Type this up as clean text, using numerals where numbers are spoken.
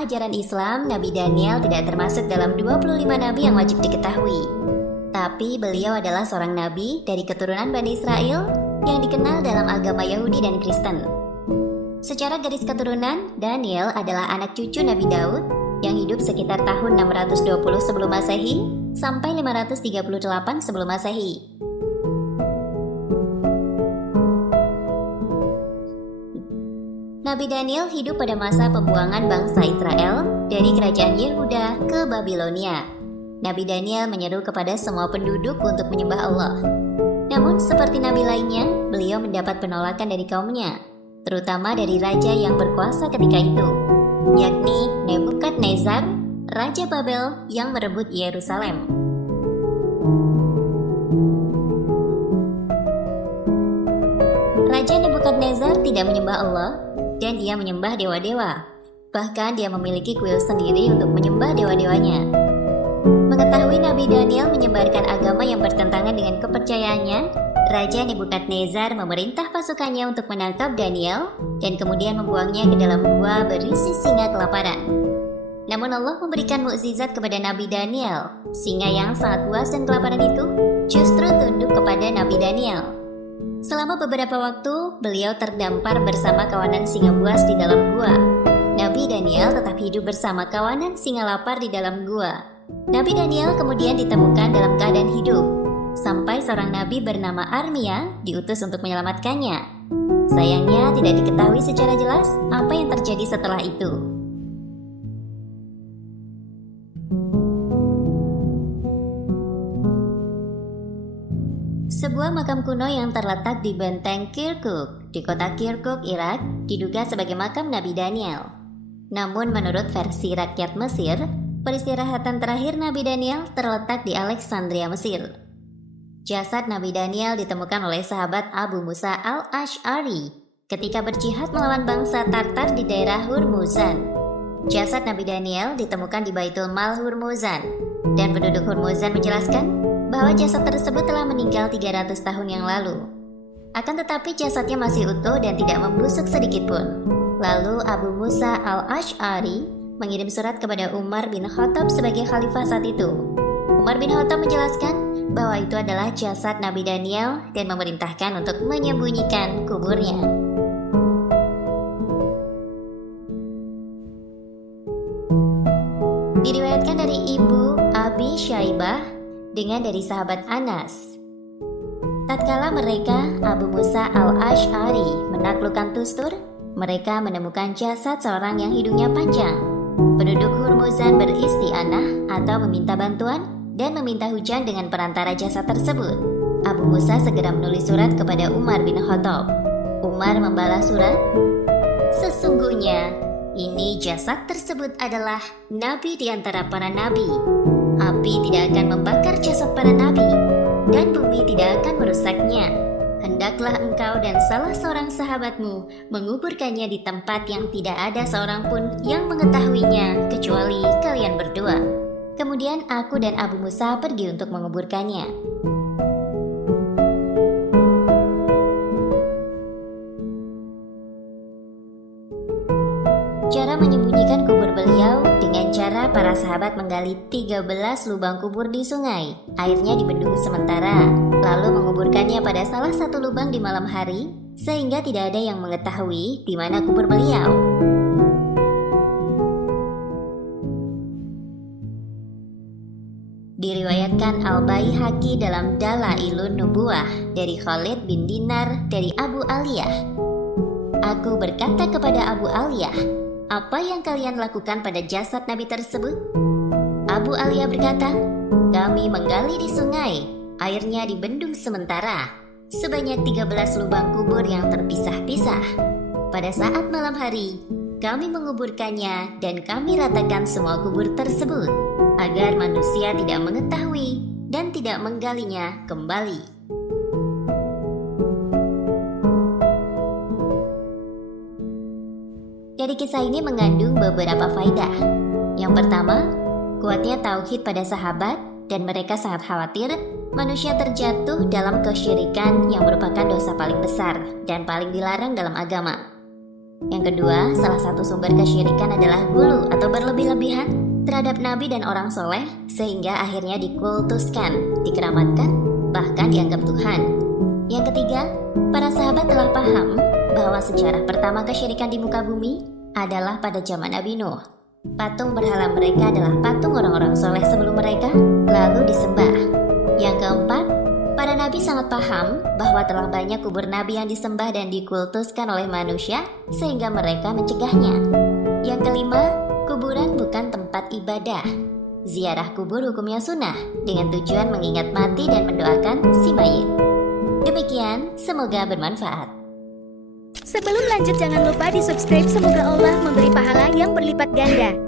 ajaran Islam, Nabi Daniel tidak termasuk dalam 25 nabi yang wajib diketahui. Tapi beliau adalah seorang nabi dari keturunan Bani Israel yang dikenal dalam agama Yahudi dan Kristen. Secara garis keturunan, Daniel adalah anak cucu Nabi Daud yang hidup sekitar tahun 620 sebelum Masehi sampai 538 sebelum Masehi. Nabi Daniel hidup pada masa pembuangan bangsa Israel dari kerajaan Yehuda ke Babilonia. Nabi Daniel menyeru kepada semua penduduk untuk menyembah Allah. Namun seperti nabi lainnya, beliau mendapat penolakan dari kaumnya, terutama dari raja yang berkuasa ketika itu, yakni Nebukadnezar, Raja Babel yang merebut Yerusalem. Raja Nebukadnezar tidak menyembah Allah dan dia menyembah dewa-dewa. Bahkan dia memiliki kuil sendiri untuk menyembah dewa-dewanya. Mengetahui Nabi Daniel menyebarkan agama yang bertentangan dengan kepercayaannya, Raja Nebukadnezar memerintah pasukannya untuk menangkap Daniel dan kemudian membuangnya ke dalam gua berisi singa kelaparan. Namun Allah memberikan mukjizat kepada Nabi Daniel. Singa yang sangat buas dan kelaparan itu justru tunduk kepada Nabi Daniel. Selama beberapa waktu, beliau terdampar bersama kawanan singa buas di dalam gua. Nabi Daniel tetap hidup bersama kawanan singa lapar di dalam gua. Nabi Daniel kemudian ditemukan dalam keadaan hidup, sampai seorang nabi bernama Armia diutus untuk menyelamatkannya. Sayangnya tidak diketahui secara jelas apa yang terjadi setelah itu. Sebuah makam kuno yang terletak di benteng Kirkuk di kota Kirkuk, Irak, diduga sebagai makam Nabi Daniel. Namun menurut versi rakyat Mesir, peristirahatan terakhir Nabi Daniel terletak di Alexandria, Mesir. Jasad Nabi Daniel ditemukan oleh sahabat Abu Musa al-Ash'ari ketika berjihad melawan bangsa Tartar di daerah Hurmuzan. Jasad Nabi Daniel ditemukan di Baitul Mal Hurmuzan, dan penduduk Hurmuzan menjelaskan bahwa jasad tersebut telah meninggal 300 tahun yang lalu. Akan tetapi jasadnya masih utuh dan tidak membusuk sedikit pun. Lalu Abu Musa al-Ash'ari mengirim surat kepada Umar bin Khattab sebagai khalifah saat itu. Umar bin Khattab menjelaskan bahwa itu adalah jasad Nabi Daniel dan memerintahkan untuk menyembunyikan kuburnya. Diriwayatkan dari Ibu Abi Syaibah dengan dari sahabat Anas. Tatkala mereka, Abu Musa al-Ash'ari, menaklukkan Tustur, mereka menemukan jasad seorang yang hidungnya panjang. Penduduk Hurmuzan beristianah atau meminta bantuan dan meminta hujan dengan perantara jasad tersebut. Abu Musa segera menulis surat kepada Umar bin Khattab. Umar membalas surat, "Sesungguhnya, ini jasad tersebut adalah nabi di antara para nabi. Api tidak akan membakar jasad para nabi, dan bumi tidak akan merusaknya. Hendaklah engkau dan salah seorang sahabatmu menguburkannya di tempat yang tidak ada seorang pun yang mengetahuinya kecuali kalian berdua." Kemudian aku dan Abu Musa pergi untuk menguburkannya. Cara menyembunyikan kubur beliau dengan cara para sahabat menggali 13 lubang kubur di sungai. Airnya dibendung sementara, lalu menguburkannya pada salah satu lubang di malam hari, sehingga tidak ada yang mengetahui di mana kubur beliau. Diriwayatkan Al-Baihaqi dalam Dalailun Nubuwah dari Khalid bin Dinar dari Abu Aliyah. Aku berkata kepada Abu Aliyah, "Apa yang kalian lakukan pada jasad Nabi tersebut?" Abu Aliyah berkata, "Kami menggali di sungai, airnya dibendung sementara, sebanyak 13 lubang kubur yang terpisah-pisah. Pada saat malam hari, kami menguburkannya dan kami ratakan semua kubur tersebut, agar manusia tidak mengetahui dan tidak menggalinya kembali." Dari kisah ini mengandung beberapa faidah. Yang pertama, kuatnya tauhid pada sahabat dan mereka sangat khawatir manusia terjatuh dalam kesyirikan yang merupakan dosa paling besar dan paling dilarang dalam agama. Yang kedua, salah satu sumber kesyirikan adalah gulu atau berlebih-lebihan terhadap nabi dan orang soleh sehingga akhirnya dikultuskan, dikeramatkan, bahkan dianggap Tuhan. Yang ketiga, para sahabat telah paham bahwa sejarah pertama kesyirikan di muka bumi adalah pada zaman Nabi Nuh. Patung berhala mereka adalah patung orang-orang soleh sebelum mereka, lalu disembah. Yang keempat, para nabi sangat paham bahwa telah banyak kubur nabi yang disembah dan dikultuskan oleh manusia sehingga mereka mencegahnya. Yang kelima, kuburan bukan tempat ibadah. Ziarah kubur hukumnya sunnah dengan tujuan mengingat mati dan mendoakan si mayit. Demikian, semoga bermanfaat. Sebelum lanjut jangan lupa di subscribe, semoga Allah memberi pahala yang berlipat ganda.